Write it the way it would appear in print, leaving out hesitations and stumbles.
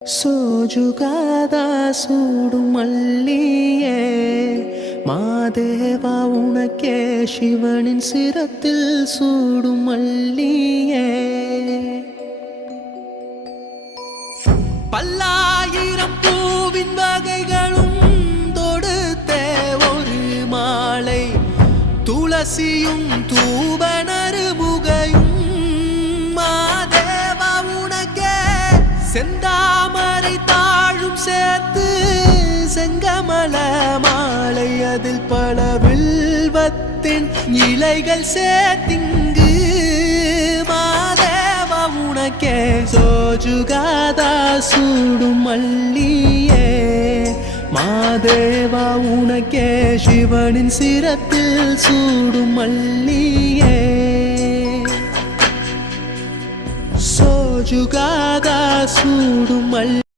சோஜுகாதா சூடும் மல்லியே மாதேவா உனக்கே சிவனின் சிரத்தில் சூடும் மல்லியே பல்லாயிரம் பூவின் வகைகளும் தொடுத்தே ஒரு மாலை துளசியும் தூபனரு முகையும் மாதேவா உனக்கே செந்தாமரை தாழும் சேர்த்து செங்கமல மாலை அதில் பல வில்வத்தின் இலைகள் சேர்த்திங்கு மாதேவா உனக்கே சோஜுகாதா சூடும் மல்லியே மாதேவா உனக்கே சிவனின் சிரத்தில் சூடும் மல்லியே சோஜுகாதா சூடும் மல்லியே